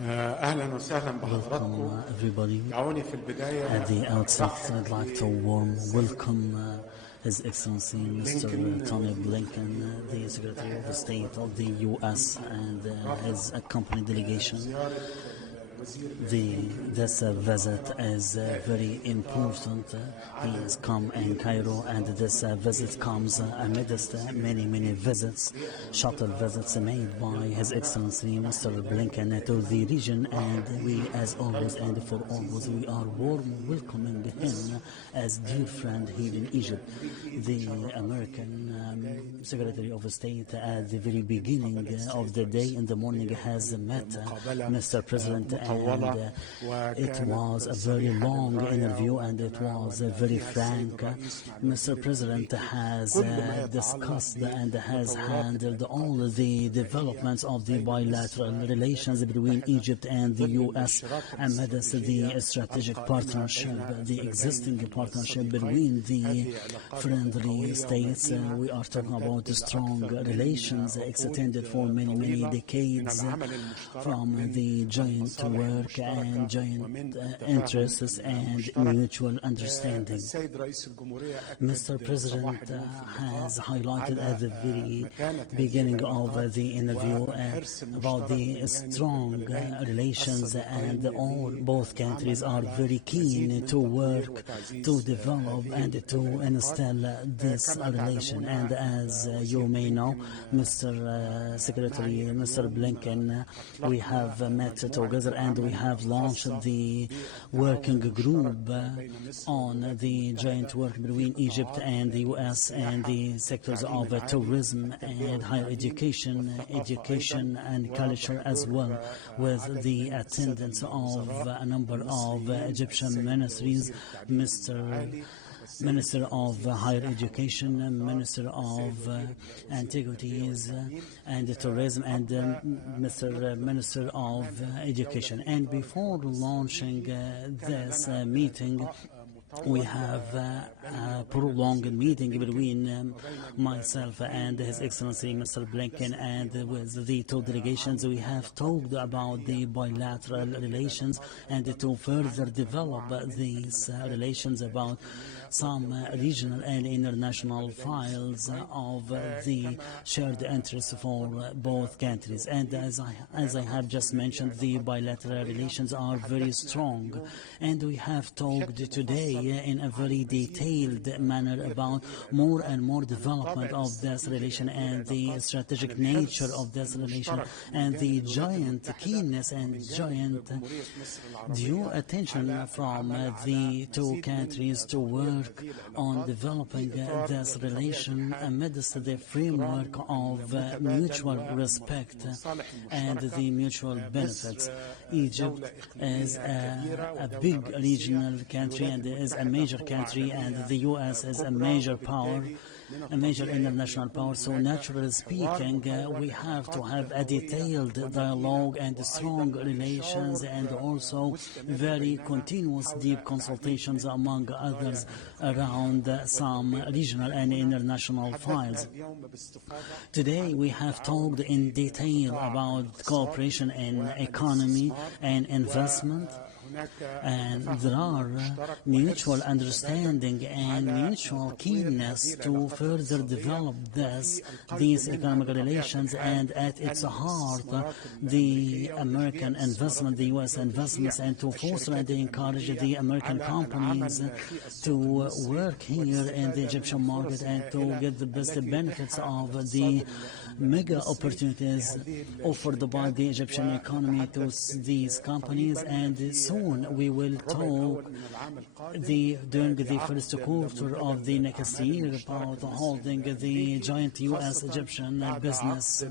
أهلا وسهلا بحضراتكم. دعوني في البداية. At the outset, I'd like to warm welcome His Excellency Mr. Antony Blinken, the Secretary of State of the U.S. and his accompanying delegation. This visit is very important. He has come in Cairo, and this visit comes amidst many visits, shuttle visits made by His Excellency Mr. Blinken to the region, and we, as always and for always, we are warm welcoming him as dear friend here in Egypt. The American Secretary of State at the very beginning of the day in the morning has met Mr. President, and it was a very long interview and it was very frank. Mr. President has discussed and has handled all the developments of the bilateral relations between Egypt and the U.S. amidst the strategic partnership, the existing partnership between the friendly states. We are talking about strong relations extended for many decades, from the joint work and joint interests and mutual understanding. Mr. President has highlighted at the very beginning of the interview about the strong relations, and both countries are very keen to work to develop and to instill this relation. And as you may know, Mr. Secretary, Mr. Blinken, we have met together and we have launched the working group on the joint work between Egypt and the U.S. and the sectors of tourism and higher education and culture, as well, with the attendance of a number of Egyptian ministries, Minister of Higher Education, Minister of Antiquities and Tourism, and Minister of Education. And before launching this meeting, we have a prolonged meeting between myself and His Excellency Mr. Blinken, and with the two delegations we have talked about the bilateral relations and to further develop these relations, about some regional and international files of the shared interests for both countries. And as I have just mentioned, the bilateral relations are very strong, and we have talked today in a very detailed manner about more and more development of this relation and the strategic nature of this relation and the joint keenness and joint due attention from the two countries to work on developing this relation amidst the framework of mutual respect and the mutual benefits. Egypt is a big regional country and is a major country, and the U.S. is a major power, a major international power. So naturally speaking, we have to have a detailed dialogue and strong relations, and also very continuous deep consultations, among others, around some regional and international files. Today we have talked in detail about cooperation in economy and investment, and there are mutual understanding and mutual keenness to further develop these economic relations, and at its heart the American investment, the U.S. investments, and to foster and encourage the American companies to work here in the Egyptian market and to get the best benefits of the mega opportunities offered by the Egyptian economy to these companies. And soon we will talk during the first quarter of the next year about holding the joint U.S.-Egyptian business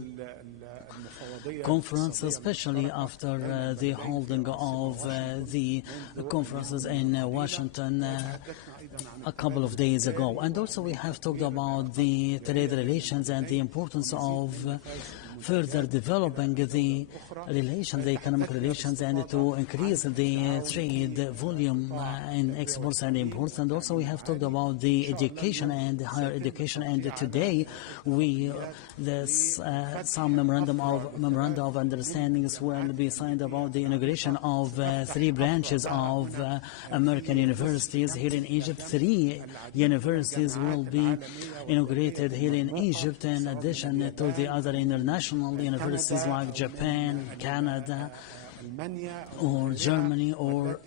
conference, especially after the holding of the conferences in Washington a couple of days ago. And also we have talked about the trade relations and the importance of further developing the relations, the economic relations, and to increase the trade volume in exports and imports. And also we have talked about the education and higher education, and today some memorandum of understandings will be signed about the inauguration of 3 branches of American universities here in Egypt. 3 universities will be inaugurated here in Egypt, in addition to the other international universities like Japan, Canada, or Germany, or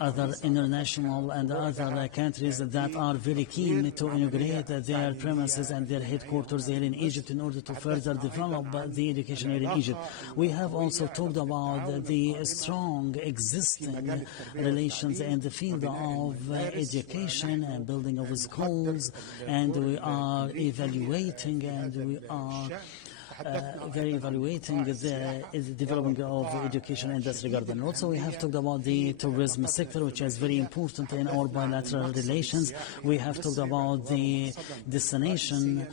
other international and other countries that are very keen to inaugurate their premises and their headquarters here in Egypt in order to further develop the education here in Egypt. We have also talked about the strong existing relations in the field of education and building of schools, and we are evaluating the development of education in this regard. And also we have talked about the tourism sector, which is very important in our bilateral relations. We have talked about the destination,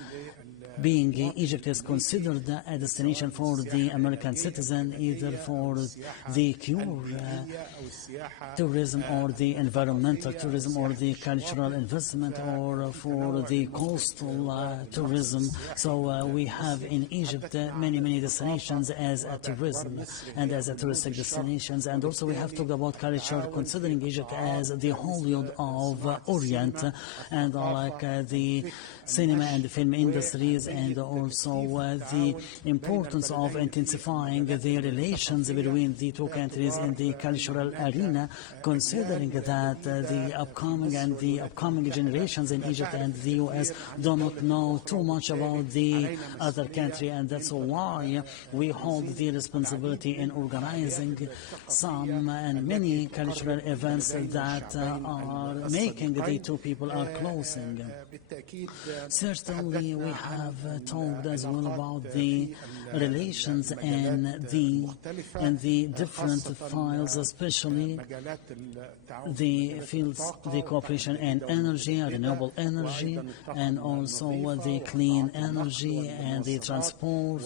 being Egypt is considered a destination for the American citizen, either for the pure tourism or the environmental tourism or the cultural investment or for the coastal tourism. So we have in Egypt many destinations as a tourism and as a touristic destinations. And also we have talked about culture, considering Egypt as the Hollywood of Orient, and like the cinema and film industries, and also the importance of intensifying the relations between the 2 countries in the cultural arena, considering that the upcoming generations in Egypt and the US do not know too much about the other country, and that's why we hold the responsibility in organizing some and many cultural events that are making the 2 people are closing. Certainly, we have talked as well about the relations and the different files, especially the fields, the cooperation in energy, renewable energy, and also the clean energy and the transport,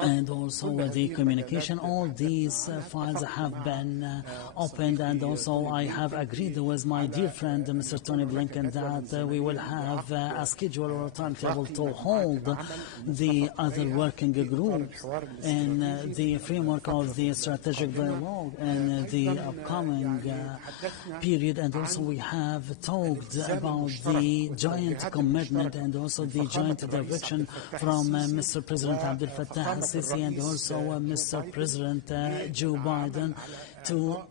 and also the communication. All these files have been opened, and also I have agreed with my dear friend Mr. Tony Blinken that we will have a schedule or a timetable to hold the other working group in the framework of the strategic dialogue in the upcoming period. And also we have talked about the joint commitment and also the joint direction from Mr. President Abdel Fattah al-Sisi and also Mr. President Joe Biden to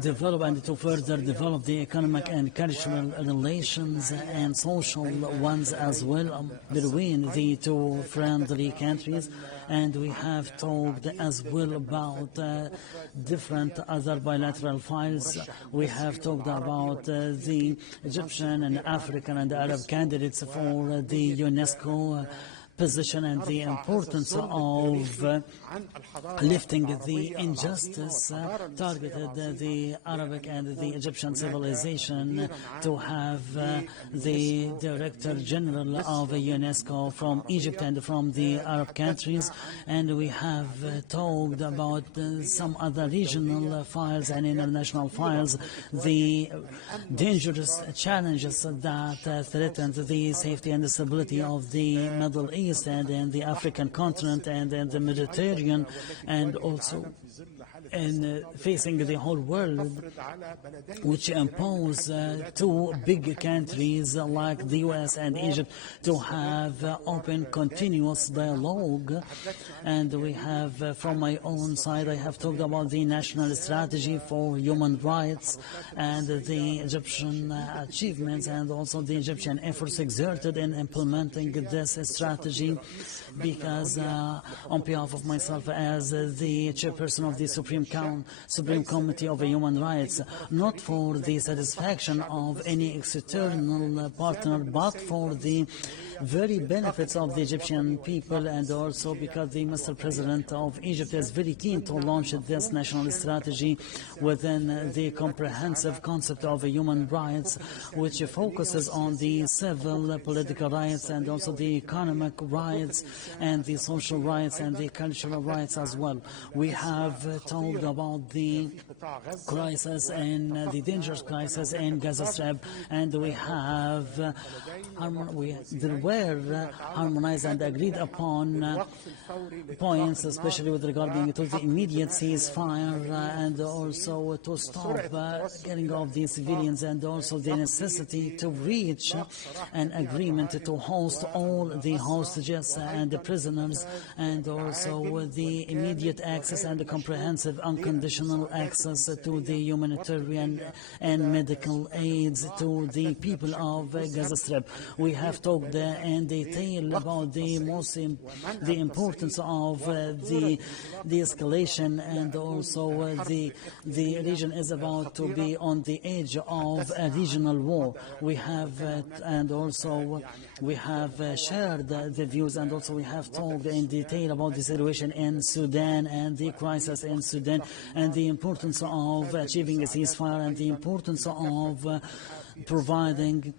develop and to further develop the economic and cultural relations and social ones as well between the 2 friendly countries. And we have talked as well about different other bilateral files. We have talked about the Egyptian and African and Arab candidates for the UNESCO position and the importance of lifting the injustice targeted the Arabic and the Egyptian civilization, to have the Director General of UNESCO from Egypt and from the Arab countries. And we have talked about some other regional files and international files, the dangerous challenges that threaten the safety and the stability of the Middle East and in the African continent and in the Mediterranean, and also in facing the whole world, which impose 2 big countries like the US and Egypt to have open, continuous dialogue. And we have, from my own side, I have talked about the national strategy for human rights and the Egyptian achievements and also the Egyptian efforts exerted in implementing this strategy, because on behalf of myself as the chairperson of the Supreme Committee of Human Rights, not for the satisfaction of any external partner, but for the very benefits of the Egyptian people, and also because the Mr. President of Egypt is very keen to launch this national strategy within the comprehensive concept of human rights, which focuses on the civil, political rights, and also the economic rights, and the social rights, and the cultural rights as well. We have talked about the crisis and the dangerous crisis in Gaza Strip, and we have there were harmonized and agreed upon points, especially with regarding to the immediate ceasefire, and also to stop getting off the civilians, and also the necessity to reach an agreement to host all the hostages and the prisoners, and also the immediate access and the comprehensive unconditional access to the humanitarian and medical aids to the people of Gaza Strip. We have talked in detail about the importance of the escalation, and also the region is about to be on the edge of a regional war. We have and also we have shared the views, and also we have talked in detail about the situation in Sudan and the crisis in Sudan, and the importance of achieving a ceasefire, and the importance of providing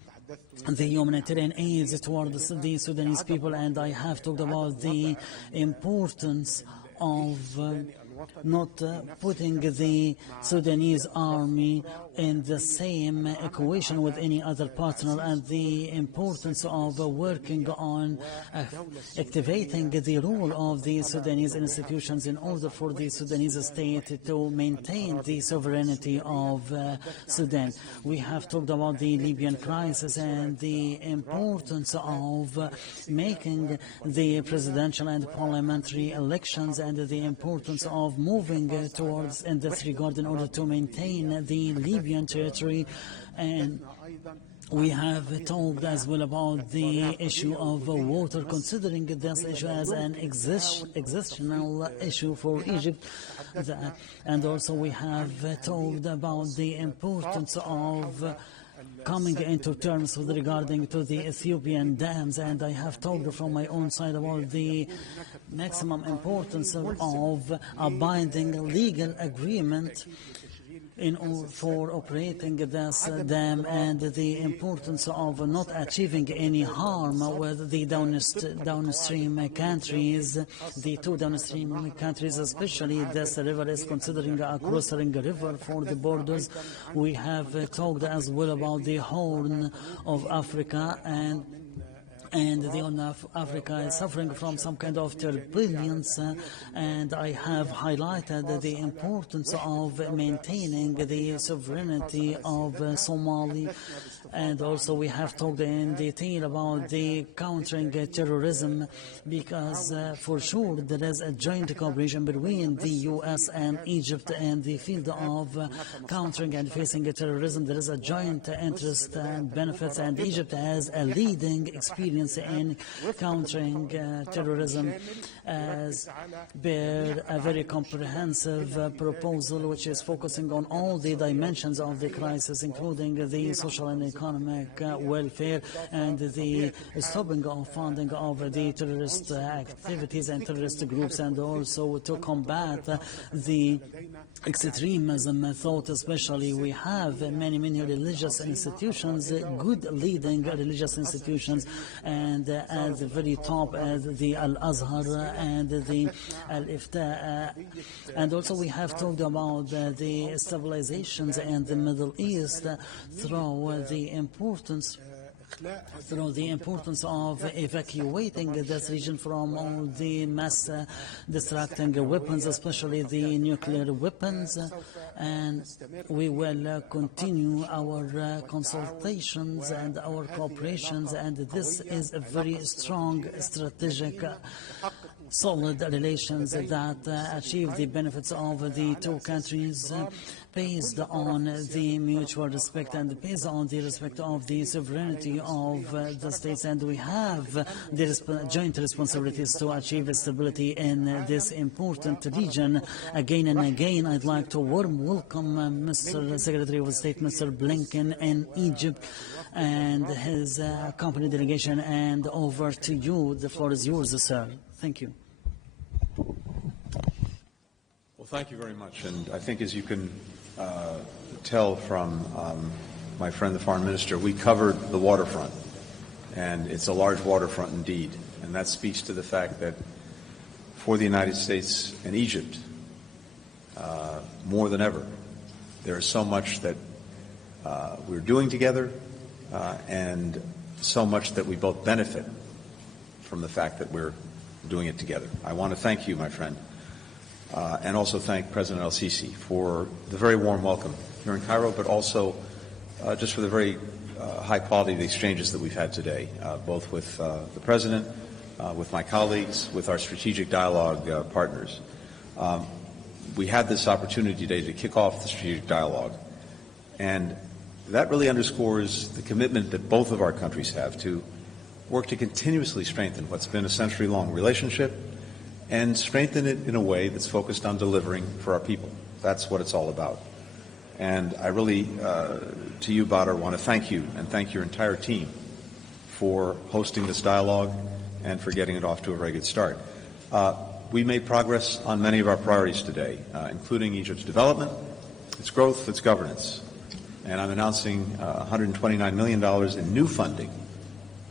the humanitarian aids towards the Sudanese people. And I have talked about the importance of not putting the Sudanese army in the same equation with any other partner, and the importance of working on activating the role of the Sudanese institutions in order for the Sudanese state to maintain the sovereignty of Sudan. We have talked about the Libyan crisis and the importance of making the presidential and parliamentary elections, and the importance of moving towards in this regard in order to maintain the Libyan territory. And we have talked as well about the issue of water, considering this issue as an existential issue for Egypt. And also we have talked about the importance of coming into terms with regarding to the Ethiopian dams, and I have talked from my own side about the maximum importance of a binding legal agreement for operating this dam, and the importance of not achieving any harm with the downstream countries, the two downstream countries, especially this river is considering a crossing river for the borders. We have talked as well about the Horn of Africa, and the Horn of Africa is suffering from some kind of turbulence, and I have highlighted the importance of maintaining the sovereignty of Somalia. And also we have talked in detail about the countering terrorism, because for sure there is a joint cooperation between the U.S. and Egypt in the field of countering and facing terrorism. There is a joint interest and benefits, and Egypt has a leading experience in countering terrorism, as per a very comprehensive proposal which is focusing on all the dimensions of the crisis, including the social and economic welfare, and the stopping of funding of the terrorist activities and terrorist groups, and also to combat the extremism thought. Especially we have many religious institutions, good leading religious institutions, and at the very top as the Al-Azhar and the Al-Ifta. And also we have talked about the stabilizations in the Middle East through the importance of evacuating this region from all the mass destructing weapons, especially the nuclear weapons. And we will continue our consultations and our cooperations, and this is a very strong strategic solid relations that achieve the benefits of the two countries based on the mutual respect and based on the respect of the sovereignty of the states. And we have the joint responsibilities to achieve stability in this important region. Again and again, I'd like to warm welcome Mr. Secretary of State, Mr. Blinken in Egypt and his company delegation. And over to you. The floor is yours, sir. Thank you. Well, thank you very much. And I think, as you can tell from my friend, the Foreign Minister, we covered the waterfront. And it's a large waterfront indeed. And that speaks to the fact that for the United States and Egypt, more than ever, there is so much that we're doing together and so much that we both benefit from the fact that we're doing it together. I want to thank you, my friend, and also thank President El-Sisi for the very warm welcome here in Cairo, but also just for the very high quality of the exchanges that we've had today, both with the President, with my colleagues, with our strategic dialogue partners. We had this opportunity today to kick off the strategic dialogue, and that really underscores the commitment that both of our countries have to work to continuously strengthen what's been a century-long relationship and strengthen it in a way that's focused on delivering for our people. That's what it's all about. And I really, to you, Badr, want to thank you and thank your entire team for hosting this dialogue and for getting it off to a very good start. We made progress on many of our priorities today, including Egypt's development, its growth, its governance. And I'm announcing $129 million in new funding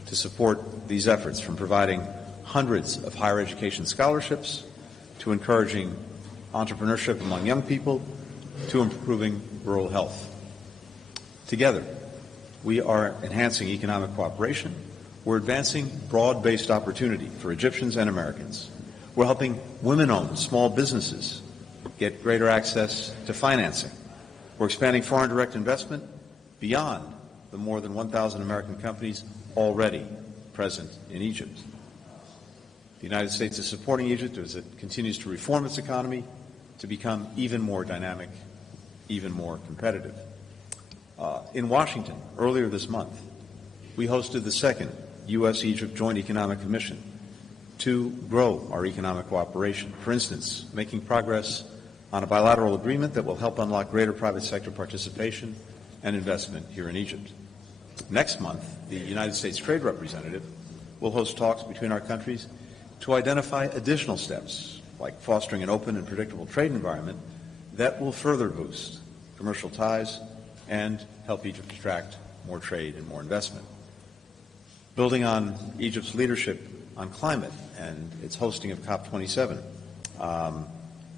to support these efforts, from providing hundreds of higher education scholarships to encouraging entrepreneurship among young people to improving rural health. Together, we are enhancing economic cooperation. We're advancing broad-based opportunity for Egyptians and Americans. We're helping women-owned small businesses get greater access to financing. We're expanding foreign direct investment beyond the more than 1,000 American companies already present in Egypt. The United States is supporting Egypt as it continues to reform its economy to become even more dynamic, even more competitive. In Washington, earlier this month, we hosted the second U.S.-Egypt Joint Economic Commission to grow our economic cooperation. For instance, making progress on a bilateral agreement that will help unlock greater private sector participation and investment here in Egypt. Next month, the United States Trade Representative will host talks between our countries to identify additional steps, like fostering an open and predictable trade environment that will further boost commercial ties and help Egypt attract more trade and more investment. Building on Egypt's leadership on climate and its hosting of COP27,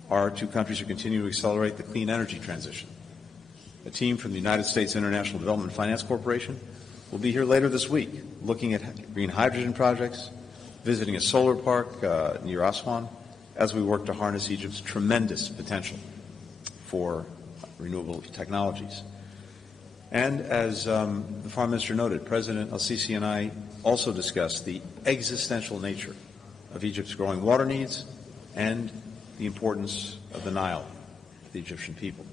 our two countries are continuing to accelerate the clean energy transition. A team from the United States International Development Finance Corporation will be here later this week looking at green hydrogen projects, visiting a solar park near Aswan, as we work to harness Egypt's tremendous potential for renewable technologies. And as the Foreign Minister noted, President El-Sisi and I also discussed the existential nature of Egypt's growing water needs and the importance of the Nile to the Egyptian people.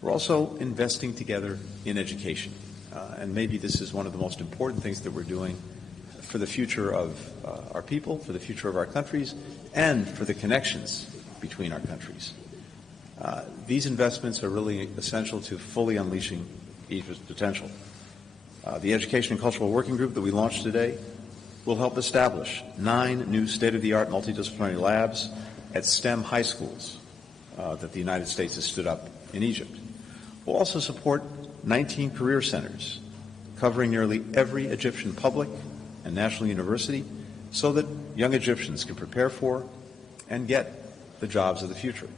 We're also investing together in education, and maybe this is one of the most important things that we're doing for the future of our people, for the future of our countries, and for the connections between our countries. These investments are really essential to fully unleashing Egypt's potential. The Education and Cultural Working Group that we launched today will help establish 9 new state-of-the-art multidisciplinary labs at STEM high schools that the United States has stood up in Egypt. We'll also support 19 career centers covering nearly every Egyptian public and national university so that young Egyptians can prepare for and get the jobs of the future.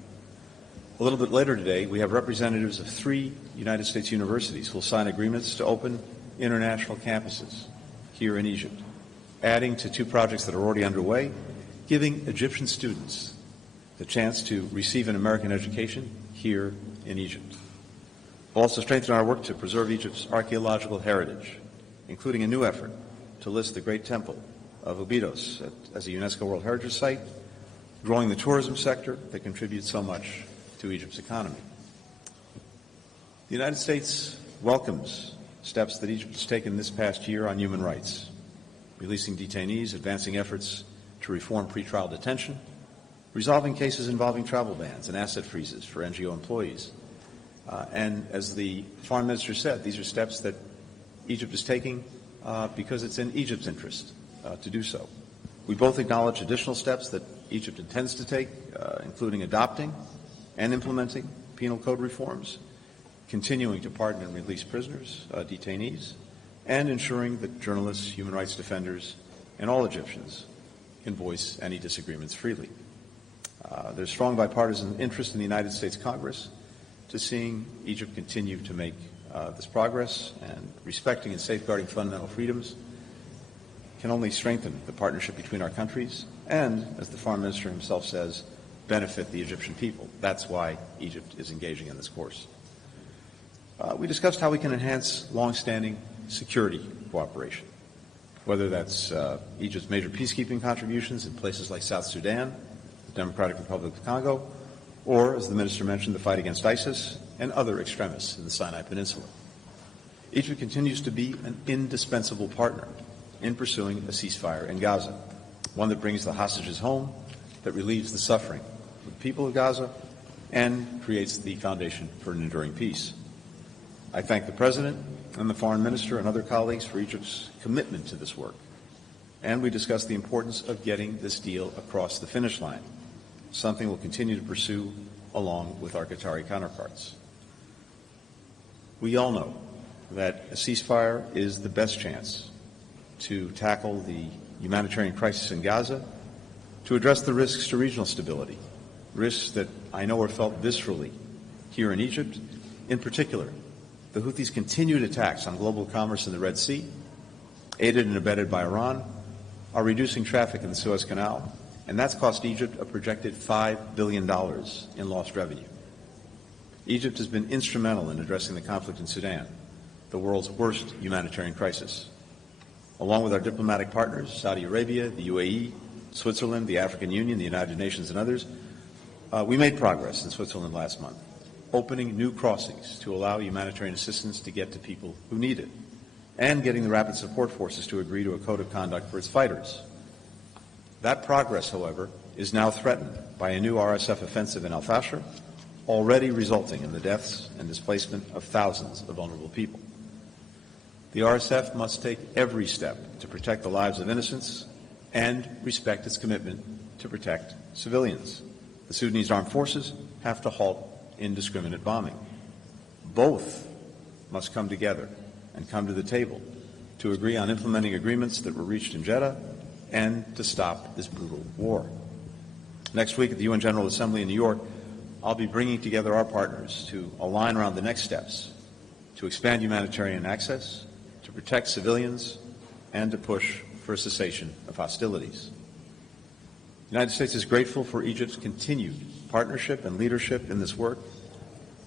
A little bit later today, we have representatives of 3 United States universities who will sign agreements to open international campuses here in Egypt, adding to 2 projects that are already underway, giving Egyptian students the chance to receive an American education here in Egypt. We'll also strengthen our work to preserve Egypt's archaeological heritage, including a new effort to list the Great Temple of Obidos as a UNESCO World Heritage Site, growing the tourism sector that contributes so much to Egypt's economy. The United States welcomes steps that Egypt has taken this past year on human rights, releasing detainees, advancing efforts to reform pretrial detention, resolving cases involving travel bans and asset freezes for NGO employees. And as the Foreign Minister said, these are steps that Egypt is taking because it's in Egypt's interest to do so. We both acknowledge additional steps that Egypt intends to take, including adopting and implementing penal code reforms, continuing to pardon and release prisoners, detainees, and ensuring that journalists, human rights defenders, and all Egyptians can voice any disagreements freely. There's strong bipartisan interest in the United States Congress to seeing Egypt continue to make this progress, and respecting and safeguarding fundamental freedoms can only strengthen the partnership between our countries and, as the Foreign Minister himself says, benefit the Egyptian people. That's why Egypt is engaging in this course. We discussed how we can enhance long-standing security cooperation, whether that's Egypt's major peacekeeping contributions in places like South Sudan, the Democratic Republic of Congo, or, as the Minister mentioned, the fight against ISIS and other extremists in the Sinai Peninsula. Egypt continues to be an indispensable partner in pursuing a ceasefire in Gaza, one that brings the hostages home, that relieves the suffering of the people of Gaza, and creates the foundation for an enduring peace. I thank the President and the Foreign Minister and other colleagues for Egypt's commitment to this work, and we discussed the importance of getting this deal across the finish line, something we'll continue to pursue along with our Qatari counterparts. We all know that a ceasefire is the best chance to tackle the humanitarian crisis in Gaza, to address the risks to regional stability, risks that I know are felt viscerally here in Egypt. In particular, the Houthis' continued attacks on global commerce in the Red Sea, aided and abetted by Iran, are reducing traffic in the Suez Canal, and that's cost Egypt a projected $5 billion in lost revenue. Egypt has been instrumental in addressing the conflict in Sudan, the world's worst humanitarian crisis. Along with our diplomatic partners, Saudi Arabia, the UAE, Switzerland, the African Union, the United Nations, and others, we made progress in Switzerland last month, opening new crossings to allow humanitarian assistance to get to people who need it, and getting the Rapid Support Forces to agree to a code of conduct for its fighters. That progress, however, is now threatened by a new RSF offensive in al-Fasher, already resulting in the deaths and displacement of thousands of vulnerable people. The RSF must take every step to protect the lives of innocents and respect its commitment to protect civilians. The Sudanese armed forces have to halt indiscriminate bombing. Both must come together and come to the table to agree on implementing agreements that were reached in Jeddah and to stop this brutal war. Next week at the UN General Assembly in New York, I'll be bringing together our partners to align around the next steps to expand humanitarian access, to protect civilians, and to push for a cessation of hostilities. The United States is grateful for Egypt's continued partnership and leadership in this work,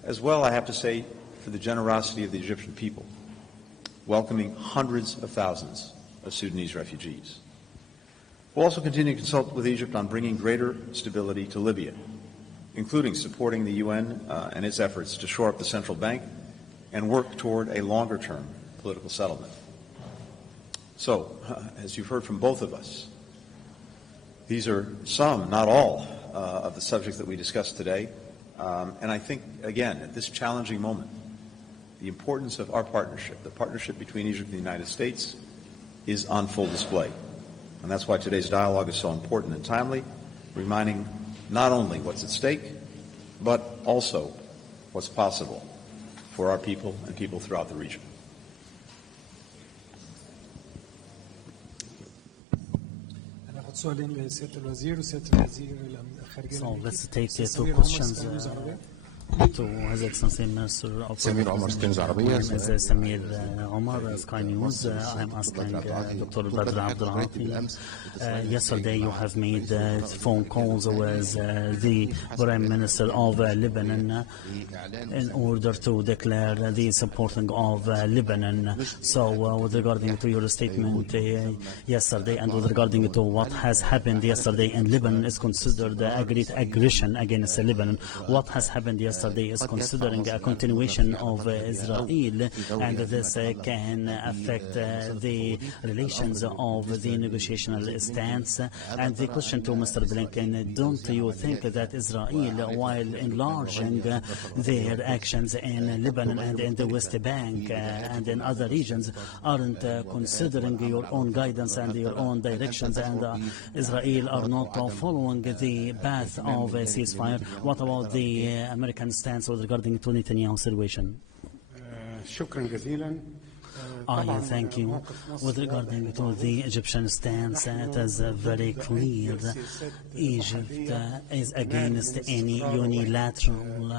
as well, I have to say, for the generosity of the Egyptian people, welcoming hundreds of thousands of Sudanese refugees. We'll also continue to consult with Egypt on bringing greater stability to Libya, including supporting the UN and its efforts to shore up the central bank and work toward a longer-term political settlement. So, as you've heard from both of us, these are some, not all, of the subjects that we discussed today. And I think, again, at this challenging moment, the importance of our partnership, the partnership between Egypt and the United States, is on full display. And that's why today's dialogue is so important and timely, reminding not only what's at stake, but also what's possible for our people and people throughout the region. So let's take two questions To His Excellency Minister of Foreign Affairs, Samir Omar, Sky News. I'm asking Dr. Badr Abdelatty. Yesterday you have made phone calls with the Prime Minister of Lebanon in order to declare the supporting of Lebanon. So with regarding to your statement yesterday and with regarding to what has happened yesterday in Lebanon is considered a great aggression against Lebanon. What has happened yesterday is considering a continuation of Israel, and this can affect the relations of the negotiational stance. And the question to Mr. Blinken, don't you think that Israel, while enlarging their actions in Lebanon and in the West Bank and in other regions, aren't considering your own guidance and your own directions, and Israel are not following the path of a ceasefire? What about the American stance regarding to Netanyahu's situation? I thank you. With regarding to the Egyptian stance, it is very clear Egypt is against any unilateral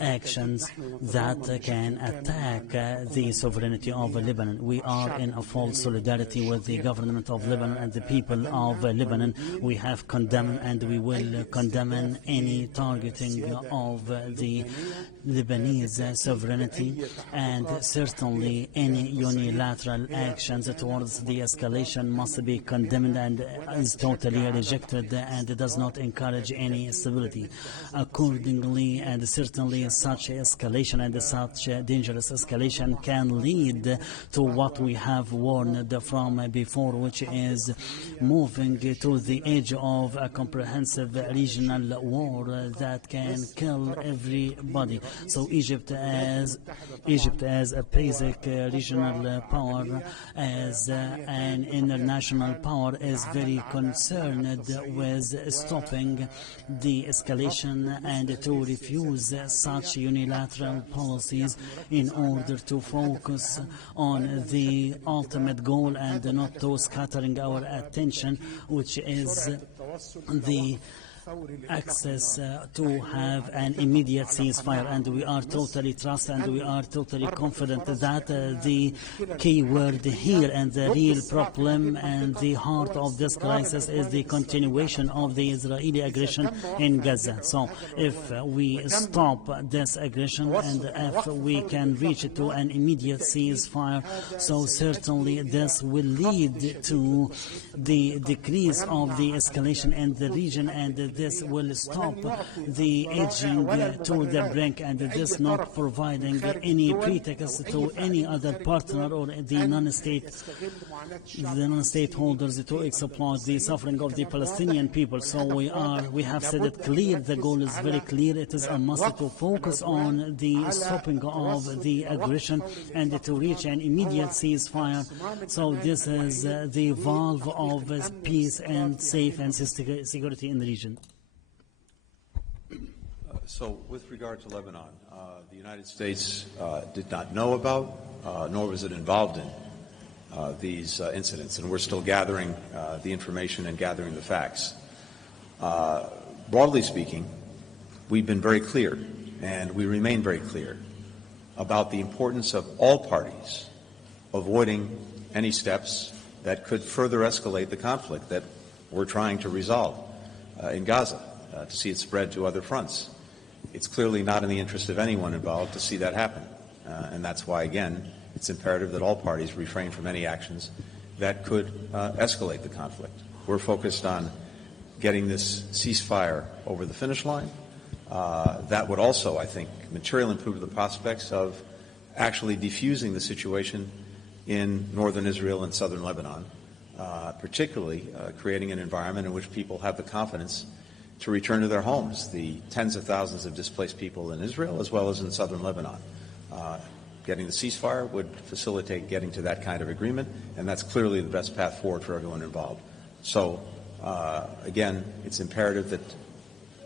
actions that can attack the sovereignty of Lebanon. We are in a full solidarity with the government of Lebanon and the people of Lebanon. We have condemned and we will condemn any targeting of the Lebanese sovereignty, and certainly any unilateral actions towards the escalation must be condemned and is totally rejected and does not encourage any stability. Accordingly, and certainly such escalation and such dangerous escalation can lead to what we have warned from before, which is moving to the edge of a comprehensive regional war that can kill everybody. So Egypt as a basic regional power, as an international power, is very concerned with stopping the escalation and to refuse such unilateral policies in order to focus on the ultimate goal and not to scattering our attention, which is the access to have an immediate ceasefire. And we are totally trust and we are totally confident that the key word here and the real problem and the heart of this crisis is the continuation of the Israeli aggression in Gaza. So if we stop this aggression and if we can reach to an immediate ceasefire, so certainly this will lead to the decrease of the escalation in the region, and this will stop the edging to the brink, and this not providing any pretext to any other partner or the non-state holders to exploit the suffering of the Palestinian people. So we have said it clear, the goal is very clear. It is a must to focus on the stopping of the aggression and to reach an immediate ceasefire. So this is the valve of peace and safe and security in the region. So with regard to Lebanon, the United States did not know about, nor was it involved in these incidents, and we're still gathering the information and gathering the facts. Broadly speaking, we've been very clear, and we remain very clear, about the importance of all parties avoiding any steps that could further escalate the conflict that we're trying to resolve in Gaza, to see it spread to other fronts. It's clearly not in the interest of anyone involved to see that happen. And that's why, again, it's imperative that all parties refrain from any actions that could escalate the conflict. We're focused on getting this ceasefire over the finish line. That would also, I think, materially improve the prospects of actually defusing the situation in northern Israel and southern Lebanon, particularly creating an environment in which people have the confidence to return to their homes, the tens of thousands of displaced people in Israel as well as in southern Lebanon. Getting the ceasefire would facilitate getting to that kind of agreement, and that's clearly the best path forward for everyone involved. So, again, it's imperative that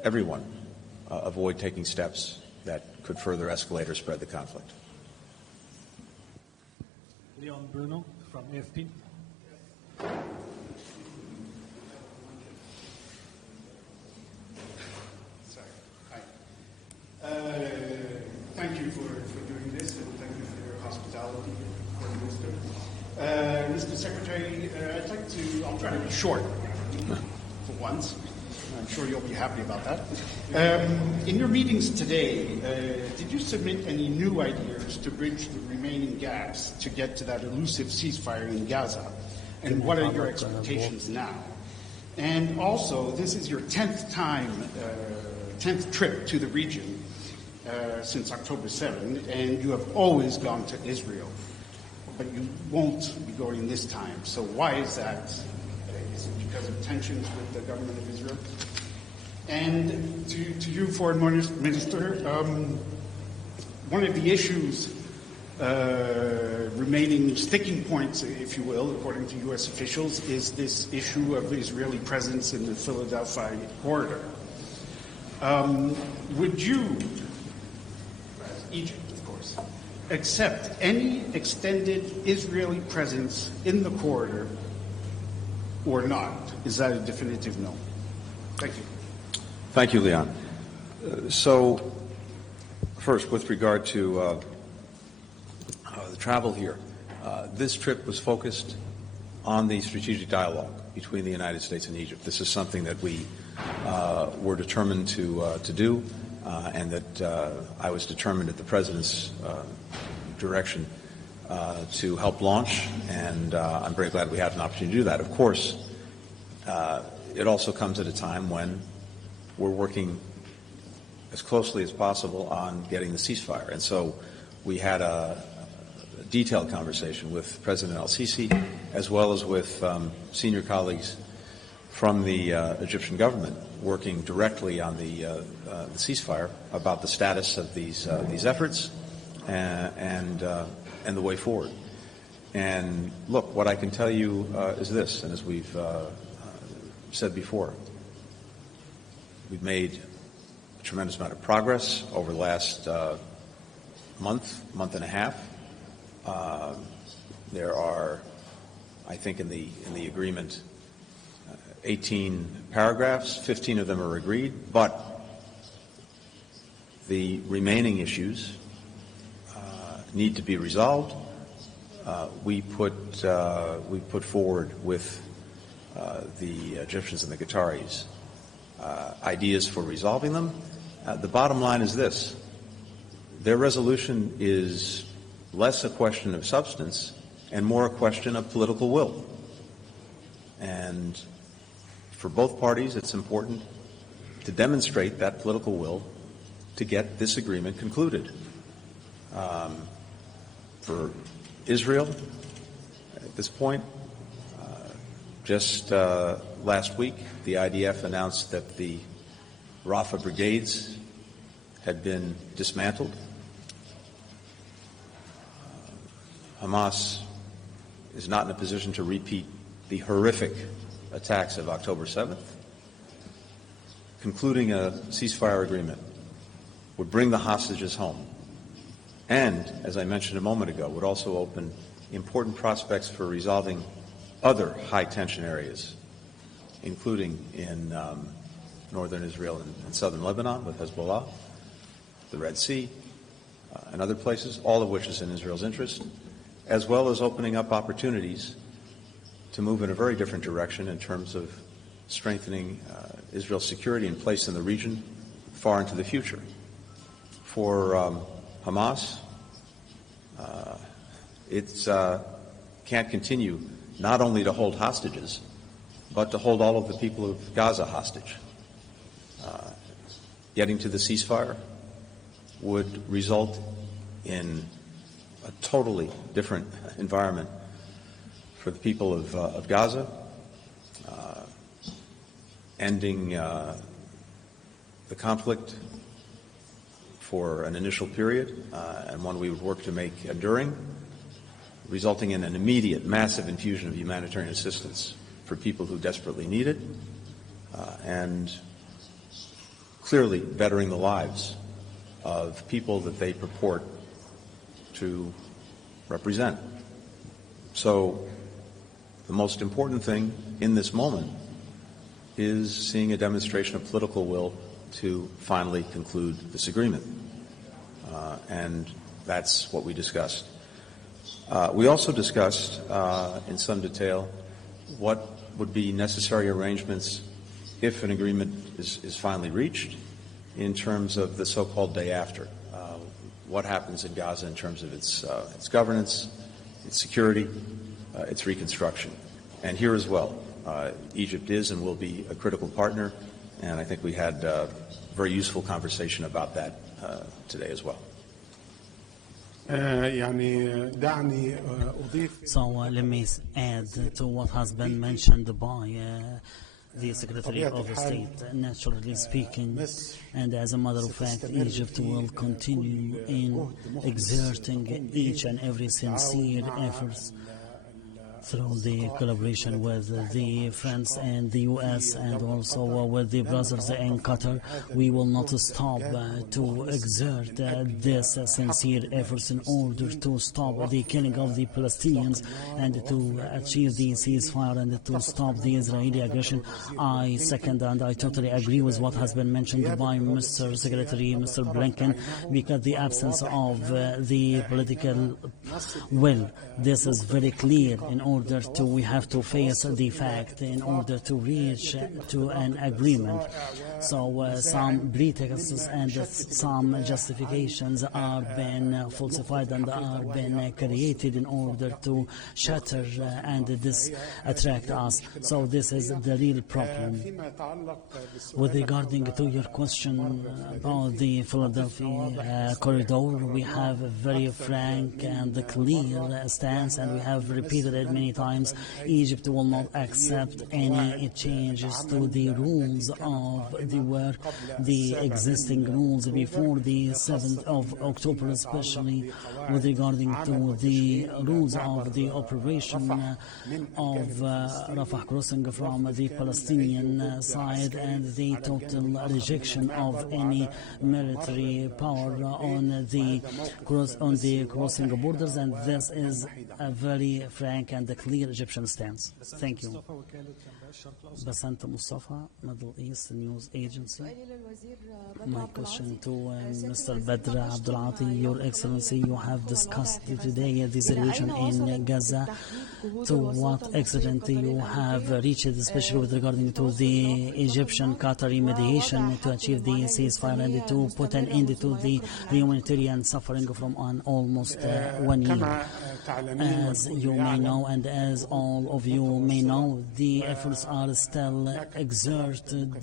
everyone avoid taking steps that could further escalate or spread the conflict. Leon Bruno from AFP. Thank you for doing this, and thank you for your hospitality, Mr. Secretary. I'd like to, I'll try to be short for once. I'm sure you'll be happy about that. In your meetings today, did you submit any new ideas to bridge the remaining gaps to get to that elusive ceasefire in Gaza? And what are your expectations now? And also, this is your 10th trip to the region since October 7th, and you have always gone to Israel, but you won't be going this time. So why is that? Is it because of tensions with the government of Israel? And to you, Foreign Minister, one of the issues remaining sticking points, if you will, according to U.S. officials, is this issue of Israeli presence in the Philadelphia corridor. Would you, Egypt, of course, accept any extended Israeli presence in the corridor or not? Is that a definitive no? Thank you. Thank you, Leon. So, first, with regard to the travel here, this trip was focused on the strategic dialogue between the United States and Egypt. This is something that we were determined to do, and that I was determined at the President's direction to help launch, and I'm very glad we had an opportunity to do that. Of course, it also comes at a time when we're working as closely as possible on getting the ceasefire. And so we had a detailed conversation with President al-Sisi, as well as with senior colleagues from the Egyptian government, working directly on the ceasefire about the status of these efforts and the way forward. And look, what I can tell you is this, and as we've said before, we've made a tremendous amount of progress over the last month and a half. There are, I think, in the agreement, 18 paragraphs. 15 of them are agreed, but the remaining issues need to be resolved. We put forward with the Egyptians and the Qataris ideas for resolving them. The bottom line is this: their resolution is less a question of substance and more a question of political will. And for both parties, it's important to demonstrate that political will to get this agreement concluded. For Israel, at this point, just last week, the IDF announced that the Rafah brigades had been dismantled. Hamas is not in a position to repeat the horrific attacks of October 7th. Concluding a ceasefire agreement would bring the hostages home, and, as I mentioned a moment ago, would also open important prospects for resolving other high-tension areas, including in northern Israel and southern Lebanon with Hezbollah, the Red Sea, and other places, all of which is in Israel's interest, as well as opening up opportunities to move in a very different direction in terms of strengthening Israel's security and place in the region far into the future. For Hamas, it can't continue not only to hold hostages, but to hold all of the people of Gaza hostage. Getting to the ceasefire would result in a totally different environment for the people of Gaza, ending the conflict for an initial period, and one we would work to make enduring, resulting in an immediate, massive infusion of humanitarian assistance for people who desperately need it, and clearly bettering the lives of people that they purport to represent. So the most important thing in this moment is seeing a demonstration of political will to finally conclude this agreement. And that's what we discussed. We also discussed in some detail what would be necessary arrangements if an agreement is finally reached in terms of the so-called day after. What happens in Gaza in terms of its governance, its security, its reconstruction. And here as well, Egypt is and will be a critical partner, and I think we had a very useful conversation about that today as well. So let me add to what has been mentioned by the Secretary of State. Naturally speaking, and as a matter of fact, Egypt will continue in exerting each and every sincere efforts through the collaboration with the friends and the U.S. and also with the brothers in Qatar. We will not stop to exert this sincere efforts in order to stop the killing of the Palestinians and to achieve the ceasefire and to stop the Israeli aggression. I second and I totally agree with what has been mentioned by Mr. Secretary, Mr. Blinken, because the absence of the political will, this is very clear. In order to, we have to face the fact in order to reach to an agreement. So some pretexts and some justifications are being falsified and are being created in order to shatter and distract us. So this is the real problem. With regarding to your question about the Philadelphia corridor, we have a very frank and clear stance, and we have repeated it many times. Egypt will not accept any changes to the rules of the existing rules before the 7th of October, especially with regarding to the rules of the operation of Rafah crossing from the Palestinian side and the total rejection of any military power on the crossing borders, and this is a very frank and a clear Egyptian stance. Thank you. Basanta Mustafa, Middle East News Agency. My question to Mr. Badr Abdelatty, Your Excellency, you have discussed today the situation in Gaza. To what extent you have reached, especially with regarding to the Egyptian-Qatari mediation to achieve the ceasefire and to put an end to the humanitarian suffering from almost 1 year. As you may know, and as all of you may know, the efforts are still exerted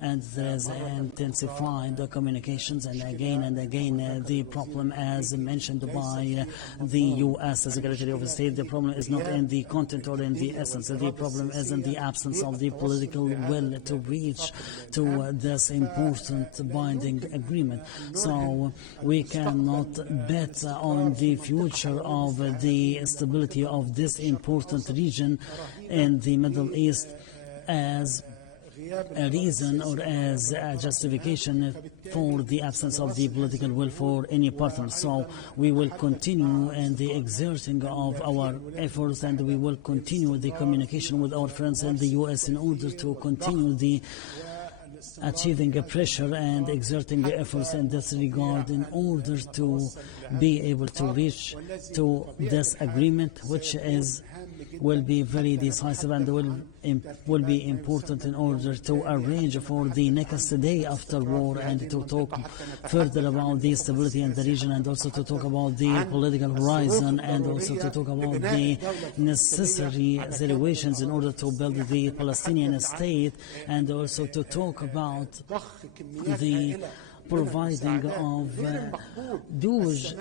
and there is intensified communications, and again the problem, as mentioned by the U.S. Secretary of State, the problem is not in the content or in the essence. The problem is in the absence of the political will to reach to this important binding agreement. So we cannot bet on the future of the stability of this important region in the Middle East as a reason or as a justification for the absence of the political will for any partner. So we will continue in the exerting of our efforts, and we will continue the communication with our friends in the U.S. in order to continue the achieving a pressure and exerting the efforts in this regard in order to be able to reach to this agreement, which will be very decisive and will be important in order to arrange for the next day after war and to talk further about the stability in the region, and also to talk about the political horizon, and also to talk about the necessary situations in order to build the Palestinian state, and also to talk about the providing of doers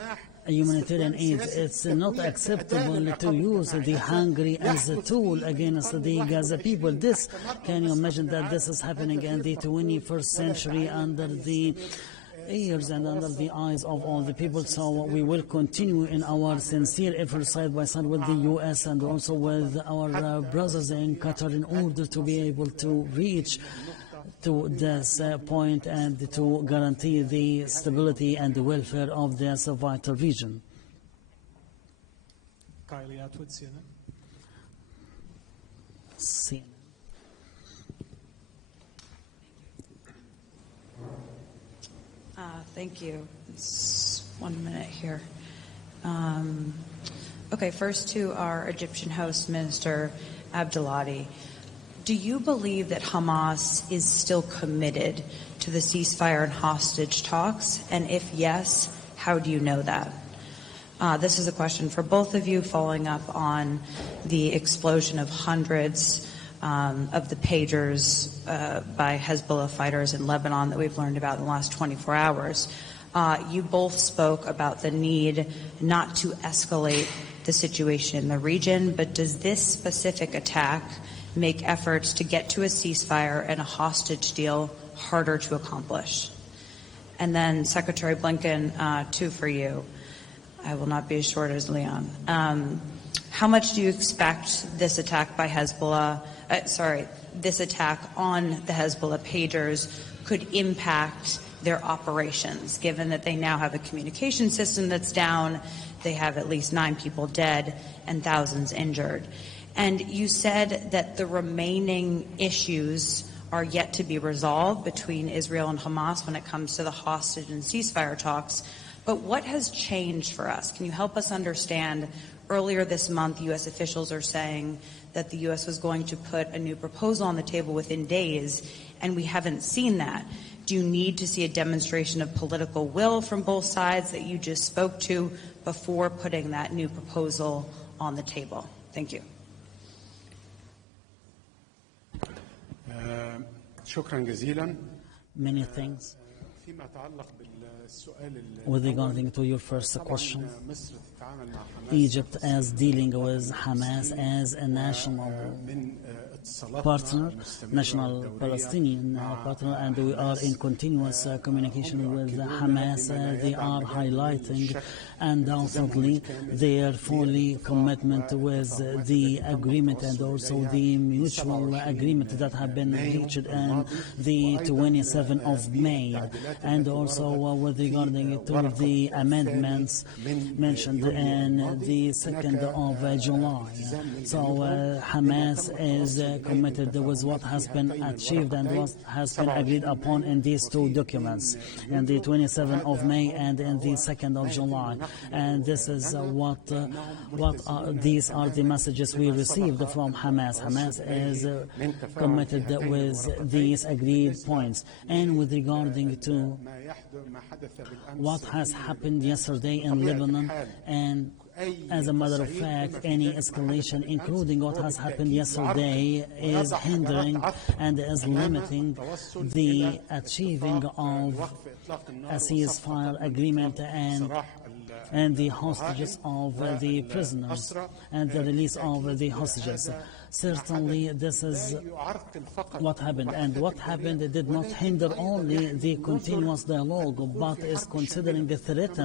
humanitarian aid. It's not acceptable to use the hungry as a tool against the Gaza people. Can you imagine that this is happening in the 21st century under the ears and under the eyes of all the people? So we will continue in our sincere efforts side by side with the U.S. and also with our brothers in Qatar in order to be able to reach to this point and to guarantee the stability and the welfare of this vital region. Kylie Atwood, CNN. Thank you. It's 1 minute here. Okay, first to our Egyptian host, Minister Abdelatty. Do you believe that Hamas is still committed to the ceasefire and hostage talks? And if yes, how do you know that? This is a question for both of you, following up on the explosion of hundreds of the pagers by Hezbollah fighters in Lebanon that we've learned about in the last 24 hours. You both spoke about the need not to escalate the situation in the region, but does this specific attack make efforts to get to a ceasefire and a hostage deal harder to accomplish? And then Secretary Blinken, two for you. I will not be as short as Leon. How much do you expect this attack by Hezbollah, this attack on the Hezbollah pagers could impact their operations, given that they now have a communication system that's down, they have at least 9 people dead and thousands injured? And you said that the remaining issues are yet to be resolved between Israel and Hamas when it comes to the hostage and ceasefire talks. But what has changed for us? Can you help us understand? Earlier this month, U.S. officials are saying that the U.S. was going to put a new proposal on the table within days, and we haven't seen that. Do you need to see a demonstration of political will from both sides that you just spoke to before putting that new proposal on the table? Thank you. شكرا جزيلا. Many things. With regarding to your first question, Egypt as dealing with Hamas as a national partner, national Palestinian partner, and we are in continuous communication with Hamas. They are highlighting undoubtedly their fully commitment with the agreement and also the mutual agreement that have been reached on the 27th of May, and also with regarding to the amendments mentioned in the 2nd of July. So Hamas is committed with what has been achieved and what has been agreed upon in these two documents, in the 27th of May and in the 2nd of July. And this is these are the messages we received from Hamas. Hamas is committed with these agreed points. And with regarding to what has happened yesterday in Lebanon, and as a matter of fact, any escalation, including what has happened yesterday, is hindering and is limiting the achieving of a ceasefire agreement and the hostages of the prisoners and the release of the hostages. Certainly, this is what happened. And what happened did not hinder only the continuous dialogue, but is considering the threat.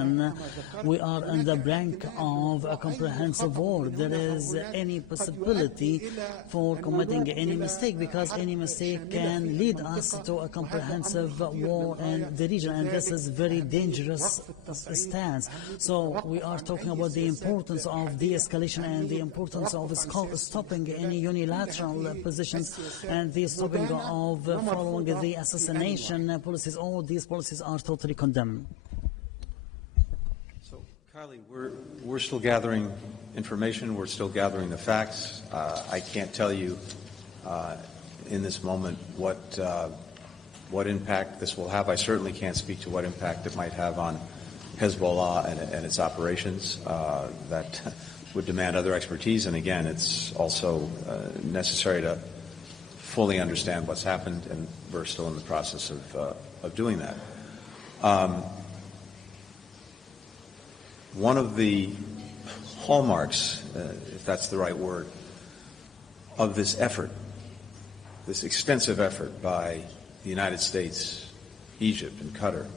We are on the brink of a comprehensive war. There is any possibility for committing any mistake, because any mistake can lead us to a comprehensive war in the region, and this is very dangerous stance. So we are talking about the importance of de-escalation and the importance of stopping any unilateral positions and the stopping of following the assassination policies. All these policies are totally condemned. So, Kylie, we're still gathering information. We're still gathering the facts. I can't tell you in this moment what impact this will have. I certainly can't speak to what impact it might have on Hezbollah and its operations. That would demand other expertise, and again, it's also necessary to fully understand what's happened, and we're still in the process of doing that. One of the hallmarks, if that's the right word, of this effort, this extensive effort by the United States, Egypt, and Qatar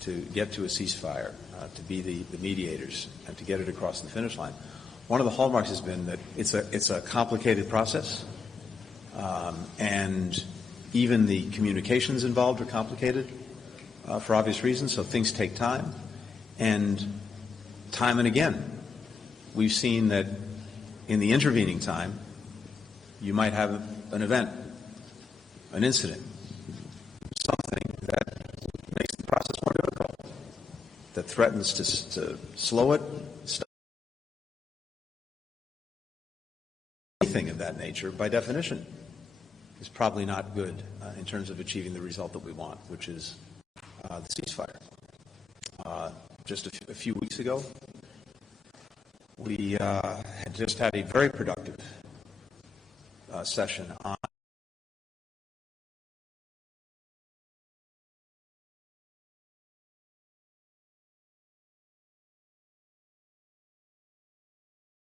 to get to a ceasefire, to be the mediators, and to get it across the finish line. One of the hallmarks has been that it's a complicated process, and even the communications involved are complicated for obvious reasons, so things take time. And time and again, we've seen that in the intervening time, you might have an event, an incident, something that makes the process more difficult. that threatens to slow it, stop anything of that nature, by definition, is probably not good in terms of achieving the result that we want, which is the ceasefire. Just a few weeks ago, we had just had a very productive session on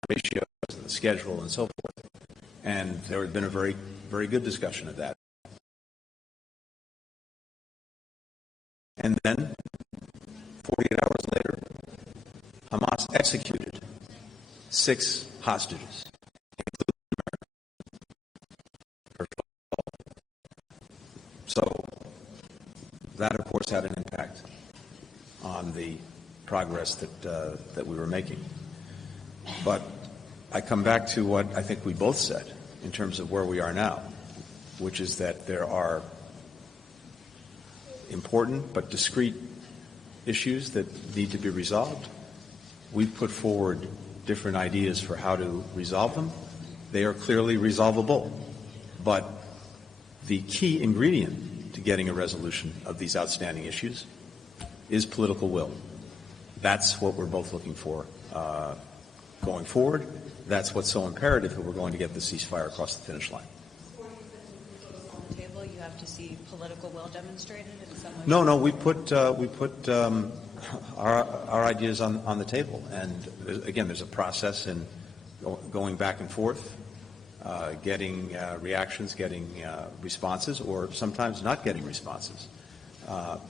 ratios and the schedule and so forth. And there had been a very, very good discussion of that. And then, 48 hours later, Hamas executed 6 hostages, including America. So that, of course, had an impact on the progress that we were making. But I come back to what I think we both said in terms of where we are now, which is that there are important but discrete issues that need to be resolved. We've put forward different ideas for how to resolve them. They are clearly resolvable. But the key ingredient to getting a resolution of these outstanding issues is political will. That's what we're both looking for going forward. That's what's so imperative if we're going to get the ceasefire across the finish line. On the table, you have to see political will demonstrated in some way. No. We put our ideas on the table, and again, there's a process in going back and forth, getting reactions, getting responses, or sometimes not getting responses.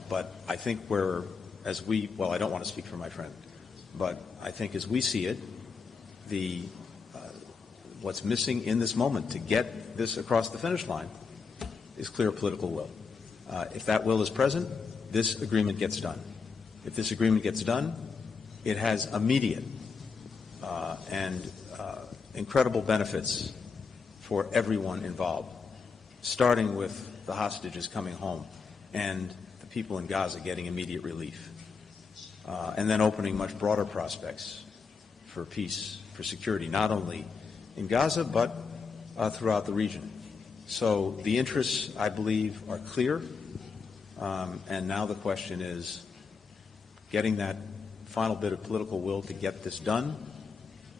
But I think I don't want to speak for my friend, but I think as we see it, what's missing in this moment to get this across the finish line is clear political will. If that will is present, this agreement gets done. If this agreement gets done, it has immediate and incredible benefits for everyone involved, starting with the hostages coming home and the people in Gaza getting immediate relief, and then opening much broader prospects for peace, for security, not only in Gaza, but throughout the region. So the interests, I believe, are clear, and now the question is getting that final bit of political will to get this done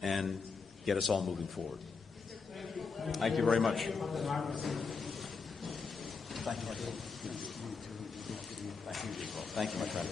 and get us all moving forward. Thank you very much. Thank you, my friend. Thank you, my friend.